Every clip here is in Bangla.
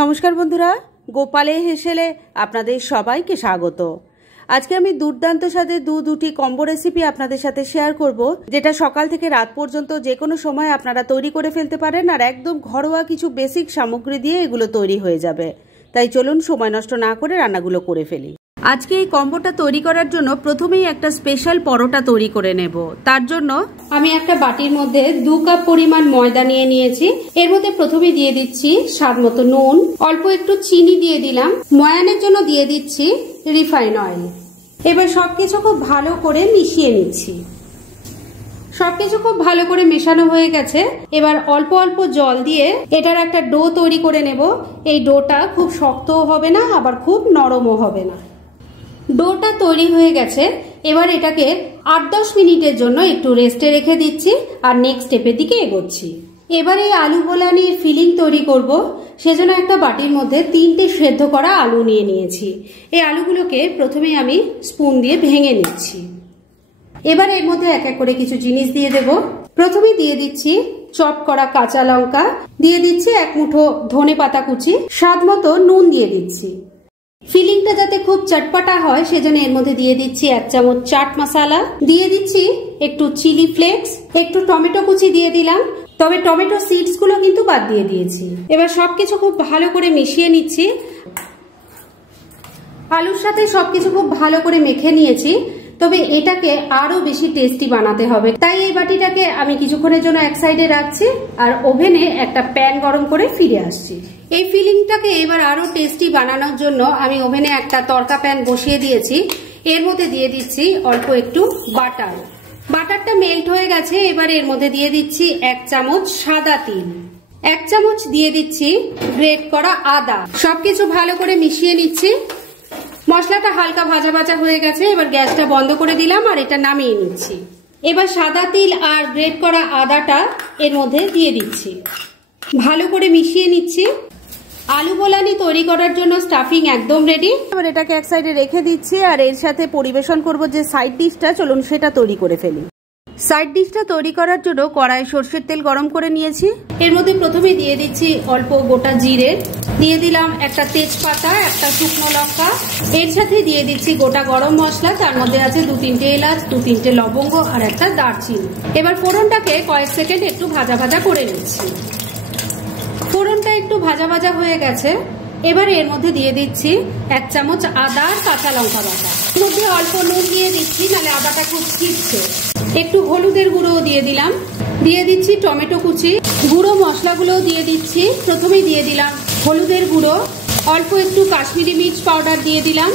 নমস্কার বন্ধুরা, গোপালে হেসেলে আপনাদের সবাইকে স্বাগত। আজকে আমি দুর্দান্ত স্বাদের দুটি কম্বো রেসিপি আপনাদের সাথে শেয়ার করব, যেটা সকাল থেকে রাত পর্যন্ত যে কোনো সময় আপনারা তৈরি করে ফেলতে পারেন, আর একদম ঘরোয়া কিছু বেসিক সামগ্রী দিয়ে এগুলো তৈরি হয়ে যাবে। তাই চলুন সময় নষ্ট না করে রান্নাগুলো করে ফেলি। আজকে এই কম্বোটা তৈরি করার জন্য প্রথমেই একটা স্পেশাল পরোটা তৈরি করে নেব। তার জন্য আমি একটা বাটির মধ্যে 2 কাপ পরিমাণ ময়দা নিয়ে নিয়েছি। এর মধ্যে প্রথমে দিয়ে দিচ্ছি স্বাদ মতো নুন, অল্প একটু চিনি দিয়ে দিলাম, ময়ানের জন্য দিয়ে দিচ্ছি রিফাইন অয়েল। এবার সবকিছু খুব ভালো করে মিশিয়ে নিচ্ছি। সবকিছু খুব ভালো করে মেশানো হয়ে গেছে। এবার অল্প অল্প জল দিয়ে এটার একটা ডো তৈরি করে নেব। এই ডোটা খুব শক্তও হবে না, আবার খুব নরমও হবে না। ডোটা তৈরি হয়ে গেছে। এবার এটাকে 8-10 মিনিটের জন্য একটু রেস্টে রেখে দিচ্ছি আর নেক্সট স্টেপের দিকে এগোচ্ছি। এবার এই আলু বোলানির ফিলিং তৈরি করব। সেজন্য একটা বাটির মধ্যে 3টে সেদ্ধ করা আলু নিয়ে নিয়েছি। এই আলুগুলোকে প্রথমে আমি স্পুন দিয়ে ভেঙে নিচ্ছি। এবার এর মধ্যে এক এক করে কিছু জিনিস দিয়ে দেব। প্রথমে দিয়ে দিচ্ছি চপ করা কাঁচা লঙ্কা, দিয়ে দিচ্ছি 1 মুঠো ধনেপাতা কুচি, স্বাদ মতো নুন দিয়ে দিচ্ছি। ফিলিংটা যাতে খুব চটপটা হয় সেজন্য এর মধ্যে দিয়ে দিচ্ছি 1 চামচ চাট মশলা, দিয়ে দিচ্ছি একটু চিলি ফ্লেক্স, একটু টমেটো কুচি দিয়ে দিলাম, তবে টমেটো সিডস গুলো কিন্তু বাদ দিয়ে দিয়েছি। এবার সবকিছু খুব ভালো করে মিশিয়ে নিচ্ছি। আলুর সাথে সবকিছু খুব ভালো করে মেখে নিয়েছি, তবে এটাকে আরো বেশি টেস্টি বানাতে হবে। তাই এই বাটিটাকে আমি কিছুক্ষণের জন্য এক সাইডে রাখছি আর ওভেনে একটা প্যান গরম করে ফিরে আসছি। এই ফিলিংটাকে এবার আরো টেস্টি বানানোর জন্য আমি ওভেনে একটা তড়কা প্যান বসিয়ে দিয়েছি। এর মধ্যে দিয়ে দিচ্ছি অল্প একটু বাটার। বাটারটা মেল্ট হয়ে গেছে। এবার এর মধ্যে দিয়ে দিচ্ছি 1 চামচ সাদা তিল, 1 চামচ দিয়ে দিচ্ছি গ্রেট করা আদা। সবকিছু ভালো করে মিশিয়ে নিচ্ছি। মশলাটা হালকা ভাজা ভাজা হয়ে গেছে। এবার গ্যাসটা বন্ধ করে দিলাম আর এটা নামিয়ে নিচ্ছি। এবার সাদা তিল আর গ্রেট করা আদাটা এর মধ্যে দিয়ে দিচ্ছি, ভালো করে মিশিয়ে নিচ্ছি। আলু বোলানি তৈরি করার জন্য স্টাফিং একদম রেডি। এবার এটাকে এক সাইডে রেখে দিচ্ছি আর এর সাথে পরিবেশন করব যে সাইড ডিশটা, চলুন সেটা তৈরি করে ফেলি। সাইড ডিশটা তৈরি করার জন্য কড়াইয়ে সরষের তেল গরম করে নিয়েছি। এর মধ্যে প্রথমে দিয়ে দিচ্ছি অল্প গোটা জিরে, দিয়ে দিলাম একটা তেজপাতা, একটা শুকনো লঙ্কা, এর সাথে দিয়ে দিচ্ছি গোটা গরম মশলা, তার মধ্যে আছে 2-3টে এলাচ, 2-3টে লবঙ্গ আর একটা দারচিনি। এবার ফোড়নটাকে কয়েক সেকেন্ড একটু ভাজা ভাজা করে নিচ্ছি। ফোড়নটা একটু ভাজা ভাজা হয়ে গেছে। এবার এর মধ্যে দিয়ে দিচ্ছি 1 চামচ আদা আর কাঁচা লঙ্কা বাটা। এর মধ্যে অল্প নুন দিয়ে দিচ্ছি, নাহলে আদাটা খুব ছিটছে। একটু হলুদের গুঁড়োও দিয়ে দিলাম, দিয়ে দিচ্ছি টমেটো কুচি, গুঁড়ো মশলাগুলোও দিয়ে দিচ্ছি। প্রথমেই দিয়ে দিলাম হলুদের গুঁড়ো, অল্প একটু কাশ্মীরি মির্চ পাউডার দিয়ে দিলাম,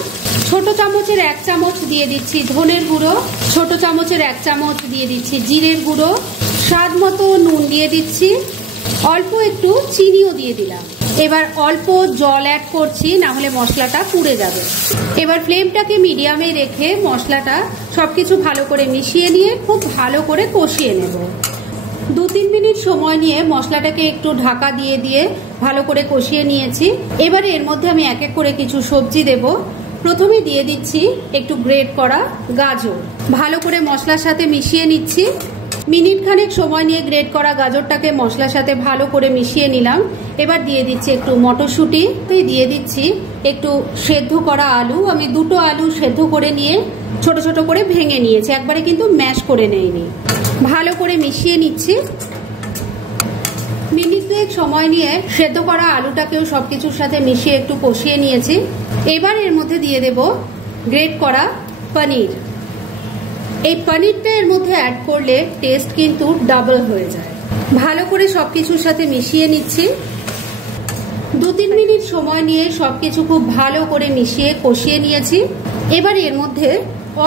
ছোট চামচের 1 চামচ দিয়ে দিচ্ছি ধনের গুঁড়ো, ছোট চামচের 1 চামচ দিয়ে দিচ্ছি জিরের গুঁড়ো, স্বাদ মতো নুন দিয়ে দিচ্ছি, অল্প একটু চিনিও দিয়ে দিলাম। এবার অল্প জল অ্যাড করছি, না হলে মশলাটা পুড়ে যাবে। এবার ফ্লেমটাকে মিডিয়ামে রেখে মশলাটা সবকিছু ভালো করে মিশিয়ে নিয়ে খুব ভালো করে কষিয়ে নেব। 2-3 মিনিট সময় নিয়ে মশলাটাকে একটু ঢাকা দিয়ে দিয়ে ভালো করে কষিয়ে নিয়েছি। এবারে এর মধ্যে আমি এক এক করে কিছু সবজি দেব। প্রথমে দিয়ে দিচ্ছি একটু গ্রেট করা গাজর, ভালো করে মশলার সাথে মিশিয়ে নিচ্ছি। মিনিট খানেক সময় নিয়ে গ্রেট করা গাজরটাকে মশলার সাথে ভালো করে মিশিয়ে নিলাম। এবার দিয়ে দিচ্ছি একটু মটরশুঁটি, দিয়ে দিচ্ছি একটু সেদ্ধ করা আলু। আমি 2টো আলু সেদ্ধ করে নিয়ে ছোট ছোট করে ভেঙে নিয়েছি, একবারে কিন্তু ম্যাশ করে নেইনি। ভালো করে মিশিয়ে নিচ্ছি। মিনিট 2 সময় নিয়ে সেদ্ধ করা আলুটাকেও সবকিছুর সাথে মিশিয়ে একটু কষিয়ে নিয়েছি। এবার এর মধ্যে দিয়ে দেব গ্রেট করা পনির। এই পনিরটা এর মধ্যে অ্যাড করলে টেস্ট কিন্তু ডাবল হয়ে যায়। ভালো করে সবকিছুর সাথে মিশিয়ে নিচ্ছি। 2-3 মিনিট সময় নিয়ে সবকিছু খুব ভালো করে মিশিয়ে কষিয়ে নিয়েছি। এবার এর মধ্যে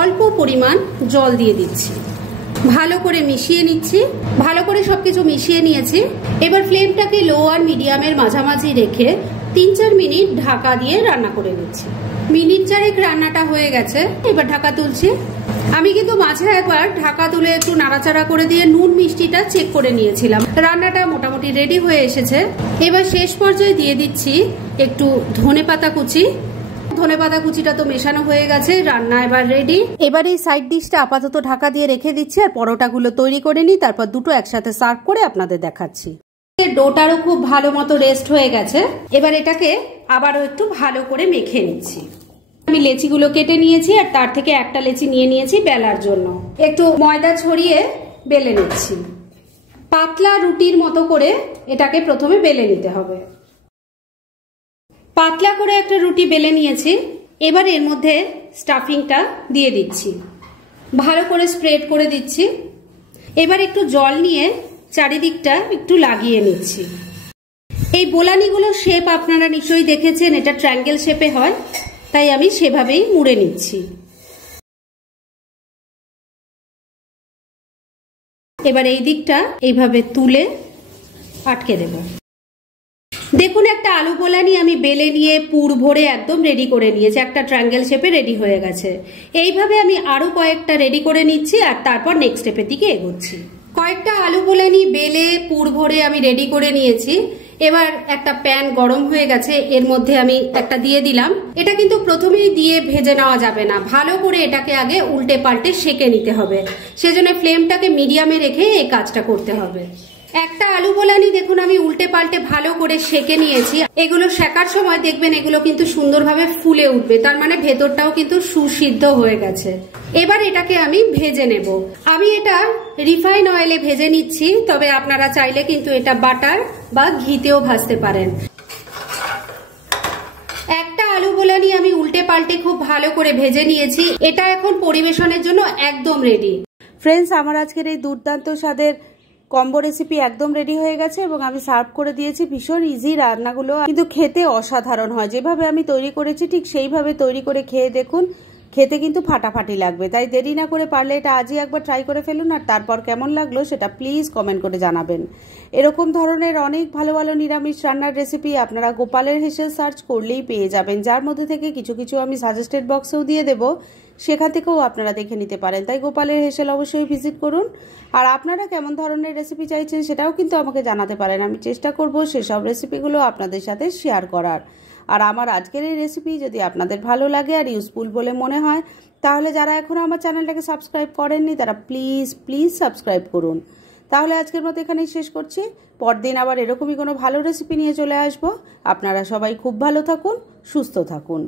অল্প পরিমাণ জল দিয়ে দিচ্ছি, ভালো করে মিশিয়ে নিচ্ছি। ভালো করে সবকিছু মিশিয়ে নিয়েছি। এবার ফ্লেমটাকে লো আর মিডিয়ামের মাঝামাঝি রেখে 3-4 মিনিট ঢাকা দিয়ে রান্না করে নিচ্ছি। মিনিট 4 রান্নাটা হয়ে গেছে। এবার ঢাকা তুলছি। আমি কিন্তু মাঝে একবার ঢাকা তুলে একটু নাড়াচাড়া করে দিয়ে নুন মিষ্টিটা চেক করে নিয়েছিলাম। রান্নাটা মোটামুটি রেডি হয়ে এসেছে। এবার শেষ পর্যায়ে দিয়ে দিচ্ছি একটু ধনেপাতা কুচি। ধনেপাতা কুচিটা তো মেশানো হয়ে গেছে, রান্না এবার রেডি। এবার এই সাইড ডিশটা আপাতত ঢাকা দিয়ে রেখে দিচ্ছি আর পরোটাগুলো তৈরি করে নিই, তারপর দুটো একসাথে সার্ভ করে আপনাদের দেখাচ্ছি। ডোটারও খুব ভালো মতো রেস্ট হয়ে গেছে। এবার এটাকে আবারও একটু ভালো করে মেখে নিচ্ছি। আমি লেচিগুলো কেটে নিয়েছি আর তার থেকে একটা লেচি নিয়ে নিয়েছি বেলার জন্য। একটু ময়দা ছড়িয়ে বেলে নিচ্ছি। পাতলা রুটির মতো করে এটাকে প্রথমে বেলে নিতে হবে। পাতলা করে একটা রুটি বেলে নিয়েছি। এবার এর মধ্যে স্টাফিংটা দিয়ে দিচ্ছি, ভালো করে স্প্রেড করে দিচ্ছি। এবার একটু জল নিয়ে চারিদিকটা একটু লাগিয়ে নিচ্ছি। এই বোলানিগুলো শেপ আপনারা নিশ্চয়ই দেখেছেন, এটা ট্রায়াঙ্গেল শেপে হয়, তাই আমি সেভাবেই মুড়ে নিচ্ছি। এবার এই দিকটা এইভাবে তুলে আটকে দেব। দেখুন একটা আলু বোলানি আমি বেলে নিয়ে পুর ভরে একদম রেডি করে নিয়েছি, একটা ট্রায়াঙ্গেল শেপে রেডি হয়ে গেছে। এইভাবে আমি আরো কয়েকটা রেডি করে নিচ্ছি আর তারপর নেক্সট স্টেপের দিকে এগোচ্ছি। কয়েকটা আলু বোলানি বেলে পুর ভরে আমি রেডি করে নিয়েছি। এবার একটা প্যান গরম হয়ে গেছে, এর মধ্যে আমি একটা দিয়ে দিলাম। এটা কিন্তু প্রথমেই দিয়ে ভেজে নেওয়া যাবে না, ভালো করে এটাকে আগে উল্টে পাল্টে সেকে নিতে হবে। সেজন্য ফ্লেমটাকে মিডিয়ামে রেখে এই কাজটা করতে হবে। একটা আলু বোলানি দেখুন আমি উল্টে পাল্টে ভালো করে সেকে নিয়েছি। এগুলো সেকার সময় দেখবেন এগুলো কিন্তু সুন্দরভাবে ফুলে উঠবে, তার মানে ভেতরটাও কিন্তু সুসিদ্ধ হয়ে গেছে। এবার এটাকে আমি ভেজে নেব। আমি এটা রিফাইন অয়েলে ভেজে নিচ্ছি, তবে আপনারা চাইলে কিন্তু এটা বাটার বা ঘিতেও ভাজতে পারেন। একটা আলু বোলানি আমি উল্টে পাল্টে খুব ভালো করে ভেজে নিয়েছি। এটা এখন পরিবেশনের জন্য একদম রেডি। ফ্রেন্ডস, আমার আজকের এই দুর্দান্ত স্বাদের কম্বো রেসিপি একদম রেডি হয়ে গেছে এবং আমি সার্ভ করে দিয়েছি। ভীষণ ইজি রান্নাগুলো, কিন্তু খেতে অসাধারণ হয়। যেভাবে আমি তৈরি করেছি ঠিক সেইভাবে তৈরি করে খেয়ে দেখুন, খেতে কিন্তু ফাটাফাটি লাগবে। তাই দেরি না করে পারলে এটা আজই একবার ট্রাই করে ফেলুন, আর তারপর কেমন লাগলো সেটা প্লিজ কমেন্ট করে জানাবেন। এরকম ধরনের অনেক ভালো ভালো নিরামিষ রান্নার রেসিপি আপনারা গোপালের হেসেল সার্চ করলেই পেয়ে যাবেন, যার মধ্যে থেকে কিছু কিছু আমি সাজেস্টেড বক্সেও দিয়ে দেবো, সেখান থেকেও আপনারা দেখে নিতে পারেন। তাই গোপালের হেসেল অবশ্যই ভিজিট করুন। আর আপনারা কেমন ধরনের রেসিপি চাইছেন সেটাও কিন্তু আমাকে জানাতে পারেন। আমি চেষ্টা করব সেসব রেসিপিগুলো আপনাদের সাথে শেয়ার করার। আর আমার আজকের এই রেসিপি যদি আপনাদের ভালো লাগে আর ইউজফুল বলে মনে হয়, তাহলে যারা এখনও আমার চ্যানেলটাকে সাবস্ক্রাইব করেননি তারা প্লিজ সাবস্ক্রাইব করুন। তাহলে আজকের মতো এখানেই শেষ করছি। পরদিন আবার এরকমই কোনো ভালো রেসিপি নিয়ে চলে আসবো। আপনারা সবাই খুব ভালো থাকুন, সুস্থ থাকুন।